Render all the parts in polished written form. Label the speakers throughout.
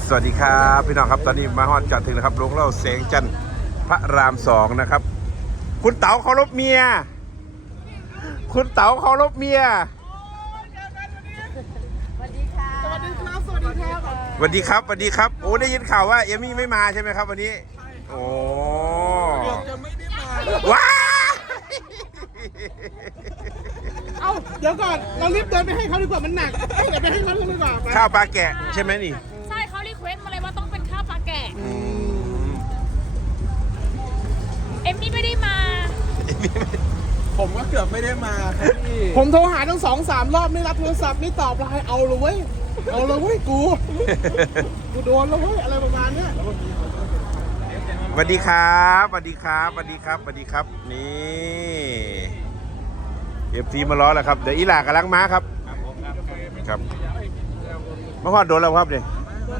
Speaker 1: สวัสดีครับพี่น้องครับตอนนี้มาฮอดจอดถึงแล้วครับโรงเล่าแสงจันทร์พระราม2นะครับคุณเต๋าเคารพเมียคุณเต๋าเคารพเมีย
Speaker 2: สวัสดีค่ะสวัสดีครับสวัสดีครับ
Speaker 1: สวัสดีครับสวัสดีครับโอ้ได้ยินข่าวว่าเอมี่ไม่มาใช่ไหมครับวันนี้โอ้
Speaker 2: เกือบจะไม่ได้มา
Speaker 1: ว้า
Speaker 2: เอาเดี๋ยวก่อนเรารีบเดินไปให้เขาดีกว่ามันหนักเดี๋ยวไปให้เขาดีกว่า
Speaker 1: ข้าวปลาแกะใช่ไหมนี่
Speaker 3: ใช่เขารีเควสมาเลยว่าต้องเป็นข้าวปลาแกะเอมมี่ไม่ได้มา
Speaker 2: ผมก็เกือบไม่ได้มาครับพี่ผมโทรหาทั้ง2-3 รอบไม่รับโทรศัพท์ไม่ตอบไลน์เอาเลยเว้ยเอาเลยเว้ยกูโดนแล้วเว้ยอะไรประมาณเนี้ย
Speaker 1: สวัสดีครับสวัสดีครับสวัสดีครับสวัสดีครับนี่เอฟซีมาล้อแล้วครับเดี๋ยวอีหลากำลังมาครับครับมาพอดโดนแล้วครับเนี่ย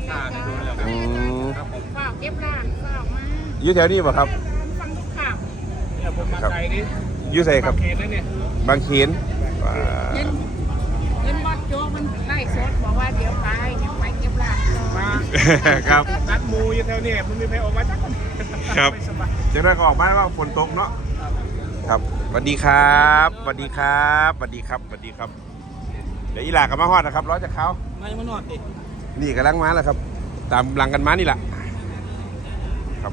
Speaker 3: ฝากเก็บร้านฝากมา
Speaker 1: อยู่แถวนี้ป่ะครับ
Speaker 3: ฟังทุกข่าว
Speaker 2: เนี่ยผมมาไกลนี่
Speaker 1: อยู่ใส่ครับ
Speaker 2: บางเขนนะเนี่ย
Speaker 1: บางเขน
Speaker 3: เงินบอดโจมันไล่สดบอกว่าเดี๋ยวไปยังไปเก็บร้าน
Speaker 2: มา
Speaker 1: ครับ
Speaker 2: นัดมูอยู่แถวนี้มันมีใครออกมาจักคน
Speaker 1: ครับจากนั้นก็ออกมาว่าฝนตกเนาะครับสวัสดีครับสวัสดีครับสวัสดีครับสวัสดีครับเดี๋ยวอีหลากับมาฮอดนะครับร้อยจากเขา
Speaker 2: มายังมานอนดิ
Speaker 1: นี่กำลังมาแล้วครับตามหลังกันมานี่แหละครับ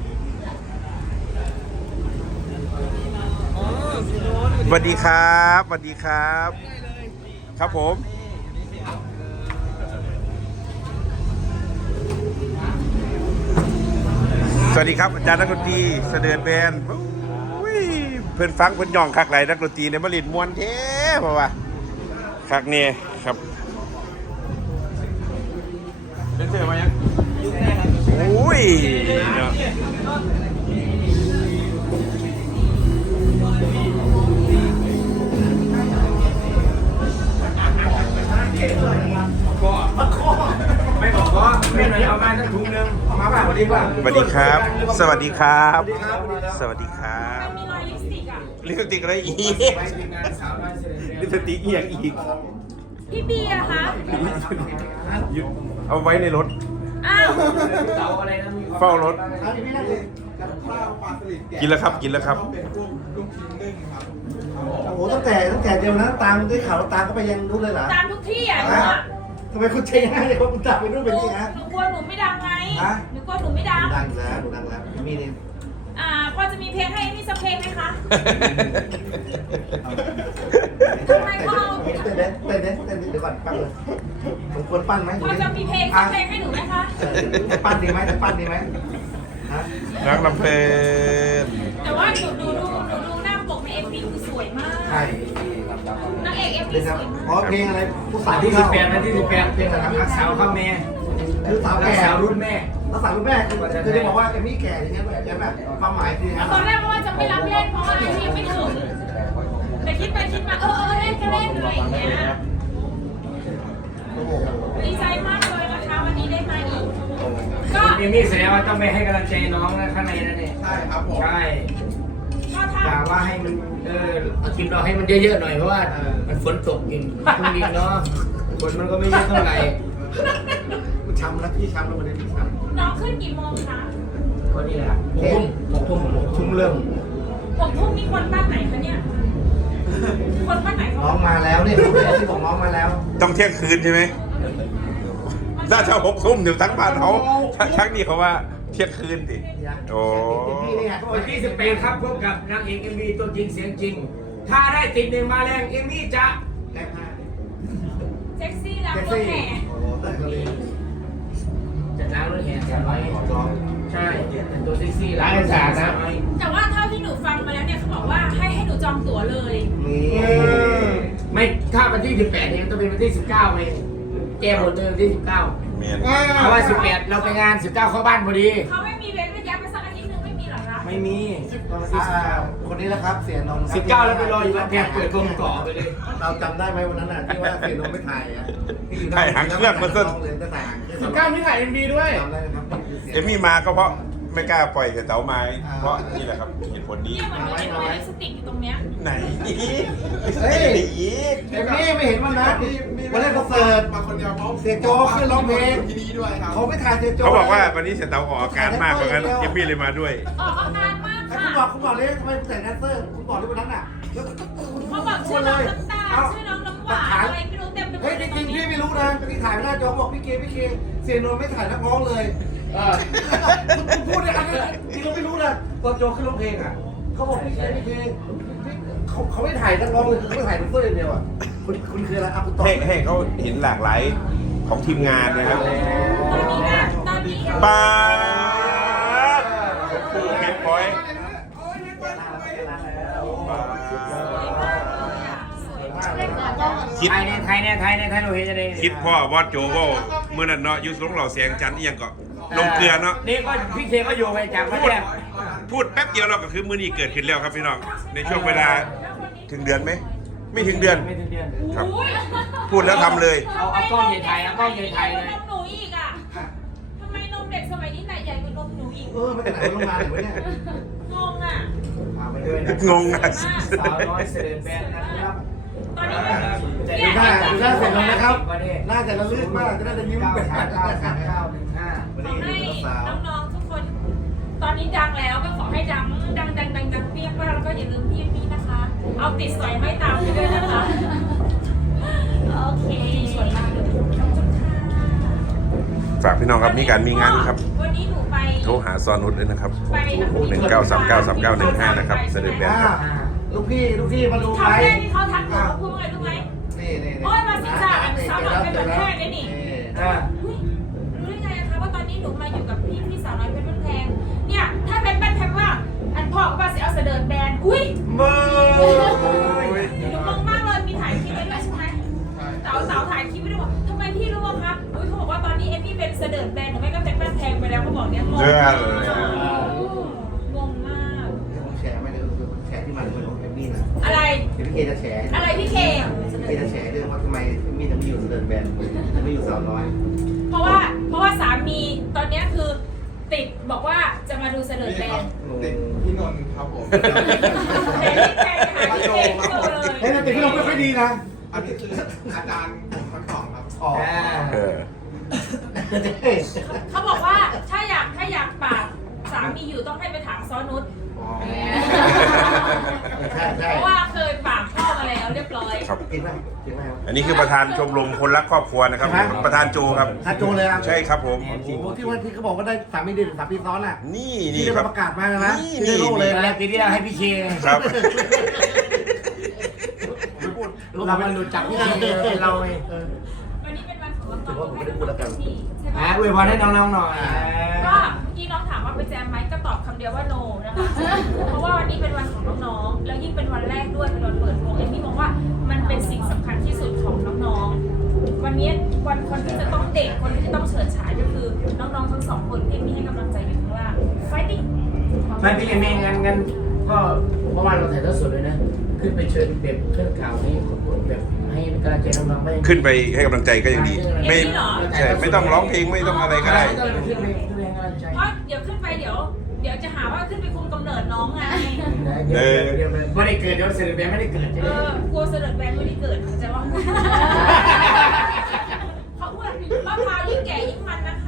Speaker 1: สวัสดีครับสวัสดีครับครับผมสวัสดีครับอาจารย์นักดนตรีเสด็จแบนเพื่อนฟังเพื่อนย่องคักไหลนักดนตรีในมะลิดมวนเท่เพราะว่าคักเนี่ยครับเป็นเจอมายังโอ้ย
Speaker 4: ไม่บอกว่าไม่หน่อยเอามาสักถุงนึงเอามาบ้างสวัสดีป่ะ
Speaker 1: สวัสดีครับสวัสดีครับสวัสดีครับ
Speaker 3: มีรอยลิปสติกอ่ะ
Speaker 1: ลิปสติกอะไรอีกลิปสติกอีกอีก
Speaker 3: พี่เบียร์คะ
Speaker 1: เอาไว้ในรถ
Speaker 3: อ้าว
Speaker 1: เฝ้ารถกินแล้วครับกินแล้วครับ
Speaker 4: โอ้โหตั้งแต่เดียวนะตามด้วยข่าวตามก็ไปยังรู้เลยเหรอ
Speaker 3: ตามทุกที่อ่ะ
Speaker 4: ทำไมคุณใจง่ายเลยว่าคุณตามไปนู่นไปนี่นะ
Speaker 3: หนูกลัวหนูไม่ดังไงหนูกลัวหนูไม่ดัง
Speaker 4: ดังแล้วมีนี่
Speaker 3: พอจะมีเพลงให้มีสักเพลงไหมคะทำไมเขาเอา
Speaker 4: เต้นเดี๋ยวก่อนปั้นเลยผมควรปั้นไหม
Speaker 3: พอจะมีเพลงสักเพลงให้หนูไหมคะ
Speaker 4: ปั้นดีไหม
Speaker 1: นักลำเพลิน
Speaker 3: แต่ว่าหนูดูหน้าปกในเอ็มวีคือสวยมาก
Speaker 4: ใช่
Speaker 3: นางเอกเอ็มวีสวยมาก
Speaker 4: อ๋อเพลงอะไรผู้สาว
Speaker 5: ที่18นะที่18เพลงอะไรสาวข้าแม่
Speaker 4: คือสาวแก่
Speaker 5: สาวรุ่นแม่
Speaker 4: สาวรุ่นแม่คือจะบอกว่าเอมี่แก่อย่างเงี้ยแบบความหมายคือครับ
Speaker 3: ตอนแรกว่าจะไม่รับเล่นเพราะว่าอาชีพไม่ถึงแต่คิดไปคิดมาเล่นก็เล่นอะไรอย่างเงี้ยดีใจมากเลยนะคะวันนี้ได้มาอีกก็
Speaker 5: เอมี่แสดงว่าต้องไปให้กำลังใจน้องนะข้างในนั่นเอง
Speaker 4: ใช่ครับผม
Speaker 5: ใช่แต่ว่าให้มันกินเราให้มันเยอะๆหน่อยเพราะว่ามันฝนตกจริงพรุ่งนี้เนาะฝนมันก็ไม่เยอะเท่าไหร่
Speaker 4: ช้ำแล้วพี่ช้ำแล้ววันนี้พี่ช้
Speaker 3: ำน้องขึ้นกี่โมงคะ
Speaker 5: วันนี้แหละ6 ทุ่มเริ่ม
Speaker 3: 6 ทุ่มมีคนบ้านไหนคะเนี่ยคนบ้านไหน
Speaker 4: น้องมาแล้วเนี่ยที่บอกน้องมาแล้ว
Speaker 1: ต้องเที่ยงคืนใช่ไหมถ้าเช้า6 ทุ่มเดี๋ยวทั้งบ้านเขาทั้งนี่เขาว่าเที่ยงคืนดิโอ้
Speaker 5: วันที่18ครับพบกับนางเอกเอ็มวีตัวจริงเสียงจริงถ้าได้ติด1มาแรงเอ็มวีจะ
Speaker 4: แรก5
Speaker 3: เซ็กซี่แล้วรถแห่
Speaker 5: จะล้างรถแห่ใช่เป็นตัวเซ็กซี่ล้างสาดนะ
Speaker 3: แต่ว่าเท่าที่หนูฟังมาแล้วเนี่ยเขาบอกว่าให้หนูจองตั๋วเลย
Speaker 5: ไม่ถ้าวันที่18เนี่ยต้องเป็นวันที่19เองแก้หมดเลยวันที่19เพราะว่า18เราไปงาน19เข้าบ้านพอดี
Speaker 3: เขาไม่มีเว้นระยะไปสักอาทิตย์นึงไม่มีหรอคะ
Speaker 5: ไม่มี
Speaker 4: คนนี้แหละครับเสียนง
Speaker 5: 19แล้วไปรออยู่วันแพงเปิดกลมก่อไปเลย
Speaker 4: เราจำได้ไหมวันนั้นน่ะที่ว่าเสียนงไม่ถ่ายอ่ะ
Speaker 1: ถ่ายหางเครื่องมาส้น
Speaker 5: 19นี่ถ่าย MV ด้วย
Speaker 4: จำได้ครับ
Speaker 1: เอมี่มาก็เพราะไม่กล้าปล่อยกับเต๋าไม้เพราะนี่แหละครับเหตุผลนี้
Speaker 3: เนี่ยมันมีเอ็นลิปสติกอยู่ตรงเนี้ย
Speaker 1: ไหน
Speaker 4: เฮ้ย
Speaker 1: อีก
Speaker 4: เอ็มมี่ไม่เห็นวันนั้นวันเล่นคอนเสิร์ต
Speaker 2: มาคนเดียวเขา
Speaker 4: เสียโจขึ้นร้องเพลง
Speaker 2: ที่นี่ด้วยครับ
Speaker 4: เขาไม่ถ่ายเสียโจ
Speaker 1: เขาบอกว่าวันนี้เสียเต๋าออกอาการมากเพราะงั้นเอมมี่เลยมาด้วย
Speaker 3: ออกอาการมาก
Speaker 4: แต่
Speaker 3: ค่ะ
Speaker 4: คุณบอกเลยทำไมคุณแต่งแดนเซอร์คุณบอกด้วยวันนั้นอ่ะแล้วก็
Speaker 3: เขาบอกชื่อน้องน้ำตาลชื่อน้องน้ำหวานอะไรไม่รู้เต็มไปหม
Speaker 4: เฮ้ย
Speaker 3: ด
Speaker 4: จ
Speaker 3: เลยตร
Speaker 4: ริ
Speaker 3: ง
Speaker 4: งๆ
Speaker 3: นี้
Speaker 4: พี่ไม่รู้นะพี่ถ่ายไม่ได้โจบอกพี่เกเสียโนไม่ถ่ายนักร้องเลยคุณพูดเนี่ยอันนั้นจริงเราไม่รู้นะตอนโจขึ้นร้องเพลงอ่ะเขาบอกพี่เกเขาไม่ถ่ายนักร้องเลยคือเขาไม่ถ่ายแดนเซอร์อย่างเดียวอ่ะคุณคืออะไรอ่ะคุณตอบ
Speaker 1: ให้เขาเห็นหลากหลายของทีมงานนะครับ
Speaker 3: ตอนนี้นะตอนนี้
Speaker 1: ปาดโอ้โหเก็บพอยต์
Speaker 3: สวยมากเลยอ่ะสวยมากเลยค่ะ
Speaker 1: คิด
Speaker 5: ไทยในเราเห็นจะได้
Speaker 1: คิดพ่อวอดโจโว่าเมื่อนั้นเนาะยุสลงเหล่าแสงจันทร์เอียงก็ลงเกลือเนาะ
Speaker 5: นี่ก็พี่เคก็อยู่ไปจากประเทศ
Speaker 1: พูดแป๊บเดียวเราก็คือมื้อนี้เกิดขึ้นแล้วครับพี่น้องในช่วงเวลาถึงเดือนไหมไม่ถึงเดือน
Speaker 5: ไม่ถึงเดือน
Speaker 1: ครับ
Speaker 3: อุ้ย
Speaker 1: พูดแล้วทำเลย
Speaker 5: เอากล้องใหญ่ไทยเอากล้องใหญ่ไทยเลย
Speaker 3: นมหนูอีกอ่ะทำไมนมเด็กสมัยนี้ไหนใหญ่กว่านมหนูอีก
Speaker 4: มาจากไหนโรงงานหรือเนี่ย
Speaker 3: งงอ่ะ
Speaker 4: พาไปด้วยนะ
Speaker 1: งงอ่ะ
Speaker 5: สาวน้อยเสด็จแบนนะครับ
Speaker 3: ตอนนี้
Speaker 4: ดูหน้าเสร็จแล้วนะครับน่าจะระลึกมากจะน่าจะยิ้มไปหาวัน
Speaker 3: ขอ
Speaker 4: นี้
Speaker 3: ให้
Speaker 4: เห็นสาว
Speaker 3: น้องๆทุกคน ตอนนี้ดังแล้วก็ขอให้ดังเปรี้ยงมากแล้วก็อย่าลืมพี่พี่นะคะ เอาติดสอยห้อยตามไปด้วยนะคะ โอเคสวยมากเลยขอบคุณค่ะ
Speaker 1: ฝากพี่น้องครับมีการมีงานครับ
Speaker 3: วันนี้หนูไป
Speaker 1: โทรหาซอนุชเลยนะครับ
Speaker 3: ไป
Speaker 1: 19393915นะครับเสด็จแบนครับ
Speaker 4: ลูกพี่มาดู
Speaker 3: ครั้
Speaker 4: ไห
Speaker 3: ง
Speaker 4: ม
Speaker 3: แรกที่เขาทักหนูเขาพูดว่าไงรู้ไหม
Speaker 4: นี่
Speaker 3: โอ้ยมาสิจ้าสาวหน่อยเป็นประเทศเลยนี่
Speaker 5: อ่า
Speaker 3: อุ๊ยรู้ได้ไงอะคะว่าตอนนี้หนูมาอยู่กับพี่สาวน้อยเพชรบ้านแพงเนี่ยถ้าเป็นบ้านแพงว่าอันพ่อก็ว่าสิเอาเสด็จแบนอุ้ย
Speaker 5: เบ้ย
Speaker 3: หนูงงมากเลยมีถ่ายคลิปไว้ด้วยใช่ไหมสาวถ่ายคลิปไว้ด้วยบอกทำไมพี่รู้อะคะอุ้ยเขาบอกว่าตอนนี้เอมี่เป็นเสด็จแบนหรือไม่ก็เป็นบ้านแพงไปแล้วเขาบอกเนี้ยงง
Speaker 1: เยอะ
Speaker 3: มาก
Speaker 1: เลย
Speaker 3: งงมาก
Speaker 4: ผมแชร์ไม่ได้แชร์ที่มันเป็นของเอมมี่นะ
Speaker 3: อะไร
Speaker 4: เดี๋ยวพี่เคจะแชร์
Speaker 3: อะไรพี่เค
Speaker 4: เคจะแชร์เรื่องว่าทำไมเอมมี่ถึงไม่อยู่เดินแบนถึงไม่อยู่สาวน้อย
Speaker 3: เพราะว่าสามีตอนเนี้ยคือติดบอกว่าจะมาดูเสด็จแบน
Speaker 2: เด็กพี่นนท์ครับผม
Speaker 3: แต่พี่แพงหาพี่เคไม่เจอเลย
Speaker 4: เฮ้ยแต่พี่เราไม่ค่อยดีนะ
Speaker 2: อันนี้คืออาจารย์ผมทั้งสองครับ
Speaker 4: อ๋อ
Speaker 1: เออ
Speaker 3: เขาบอกว่าถ้าอยากปราบสามีอยู่ต้องให้ไปถามซ้อนุช
Speaker 4: ใช่
Speaker 3: เพราะว่าเคยปราบพ่อมาแล้วเรียบร้อย
Speaker 1: ครับ
Speaker 4: จริงไหมจริงไหมครับ
Speaker 1: อันนี้คือประธานชมรมคนรักครอบครัวนะครับ ประธานโจครับ
Speaker 4: ถ้าโจเลยอ่ะ
Speaker 1: ใช่ครับผม
Speaker 4: ที่ว่าที่เขาบอกว่าได้สามีเด่น3 ปีซ้อนอ่ะ
Speaker 1: นี่
Speaker 4: ที่
Speaker 1: นี่
Speaker 4: ได้
Speaker 1: ครับ
Speaker 4: ประกาศมานะ
Speaker 1: นี่
Speaker 4: ที่ได้โลกเลย
Speaker 5: แล้วปีที่แล้วให้พี่เค
Speaker 1: ครับ
Speaker 5: เรามันหลุดจากพี่เคเป็นเราไง
Speaker 3: วันนี้เป็นวันของน้องๆให้น้องๆเต็มที่ใช่ไหม
Speaker 5: อวยพรให้น้องๆหน่อย
Speaker 3: ก็เมื่อกี้น้องถามว่าไปแจมไหมก็ตอบคำเดียวว่า no นะคะ เพราะว่าวันนี้เป็นวันของน้องๆ แล้วยิ่งเป็นวันแรกด้วยเป็นวันเปิดวงเอมมี่มองว่ามันเป็นสิ่งสำคัญที่สุดของน้องๆ วันนี้วันคนที่จะต้องเด็กคนที่จะต้องเฉิดฉายก็คือน้องๆทั้งสองคนเอมมี่ให้กำลังใจอยู่ข้างล่าง fighting
Speaker 5: ไม่พี่เอมงั้นก็เมื่อวานเราถ่ายทอดสดเลยนะ ขึ้นไปเชิญแบบเครื่องข่าวให้ขอบคุณแบบให้กำลังใจน้องๆไม่
Speaker 1: ขึ้นไปให้กำลังใจก็ยังดี ไม่ใช่ไม่ต้องร้องเพลงไม่ต้องอะไรก็ได้
Speaker 5: ไม่ต้องขึ้นไปขึ้นไปให้กำลังใจ
Speaker 3: เพราะเดี๋ยวขึ้นไปเดี๋ยวจะหาว่าขึ้นไปคุมกำเนิดน้องไง
Speaker 5: เดี๋ยวไม่ได้เกิดเดี๋ยวเสร็จแบบไม่ได้เกิดใช่ไหม
Speaker 3: กลัวเสด็จแบนไม่ได้เกิดเขาจะว่าเขาอ้วนมะพร้าวยิ่งแก่ยิ่งมันนะคะ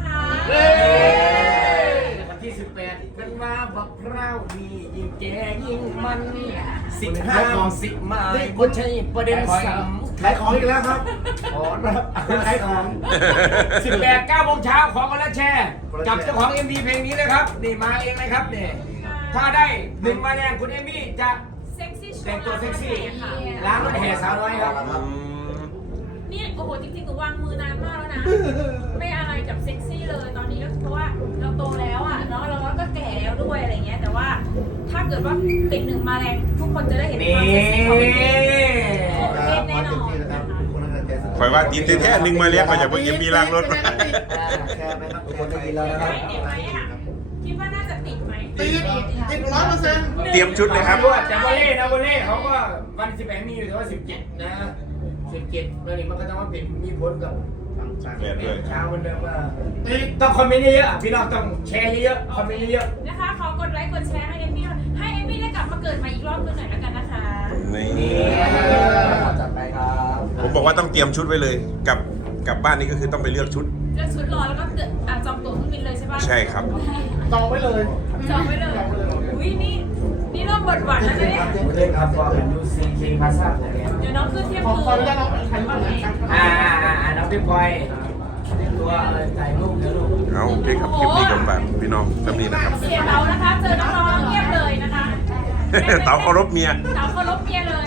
Speaker 5: วันที่18เป็นว่าบักพร้าวดียิ่งแก่ยิ่งมัน15ของ10มาไม่ใช่ประเด็นสำ
Speaker 4: ขายของอีกแล้วครับอ๋อนะครับขายของ
Speaker 5: 18 9 โมงเช้าของกันแล้วแชร์กับเจ้าของ MV เพลงนี้เลยครับนี่มาเองเลยครับนี่ถ้าได้1มาแรงคุณเอมี่จะ
Speaker 3: เซ็กซี่
Speaker 5: แต่งตัวเซ็กซี่
Speaker 3: ค่ะ
Speaker 5: ล้างรถแห่สาวน้อยครับ
Speaker 3: นี่โอ้โหจริงๆหนูวางมือนานมากแล้วนะ ไม่อะไรกับเซ็กซี่เลยตอนนี้ก็เพราะว่าเราโตแล้วอ่ะเนาะเราก็แก่แล้วด้วยอะไรเงี้ยแต่ว่าถ้าเกิดว่าติด1มาแรงทุกคนจะได้เห็นความเซ็กซี่ของพี่เอแน่นอนนะคะ
Speaker 1: คอยว่าตีนแท้ๆหนึ่งมาเรียกมาจากเมื่อกี้มีรางรถมา
Speaker 4: แชร์ไหมครับทุกคนได้ยินแล้วนะครับ
Speaker 3: ไม่ติดไหมอ่ะคิดว่าน่าจะติดไหม
Speaker 2: ติด100%
Speaker 1: เตรียมชุดเลยครับ
Speaker 5: แต่วอลเล่นะวอลเล่เขาก็วัน18มีอยู่แต่ว่า17นะ17แล้วนี่มันก็ต้องมาเป็นมีผลกับ
Speaker 1: 18ด้วย
Speaker 5: เช้าวันเดิมว่าต้องคอมเมนต์เยอะๆพี่น้องต้องแชร์เยอะๆคอมเมนต์เยอะ
Speaker 3: นะคะขอกดไลค์กดแชร์ให้เอมมี่ด้วยให้เอมมี่ได้กลับมาเกิดใหม่อีกรอบนึงหน่อยแล้วกันนะคะ
Speaker 1: นี่
Speaker 4: จัดไปครับ
Speaker 1: ผมบอกว่าต้องเตรียมชุดไว้เลยกลับบ้านนี่ก็คือต้องไปเลือกชุด
Speaker 3: เลือกชุดรอแล้วก็จองตั๋วเครื่องบินเลยใช่ปะ
Speaker 1: ใช่ครับ
Speaker 2: จองไว้เลย
Speaker 3: จองไว้เลยอุ้ยนี่เริ่มบดหวั่นแล้วนะเนี่ย
Speaker 5: ๆเล่นครับพอเป็นดูซีคิงพาซ่าอะไรเงี้ย
Speaker 3: เดี๋ยวน้องขึ้นเที่ยง
Speaker 2: ขอ
Speaker 3: คืน
Speaker 2: ขออนุญาตน้องถ่ายรูปหน่อยนะครับ
Speaker 5: น้องพี่พลอยตัวถ่ายรูปนะลูก
Speaker 1: เอาโอเคครับคลิปนี้กันแบบพี่น้องแบบนี้นะครับ
Speaker 3: เสียเตานะคะ เจอน้องๆเงียบเลยนะคะ
Speaker 1: เต๋าเคารพเมีย
Speaker 3: เตาเคารพเมียเลย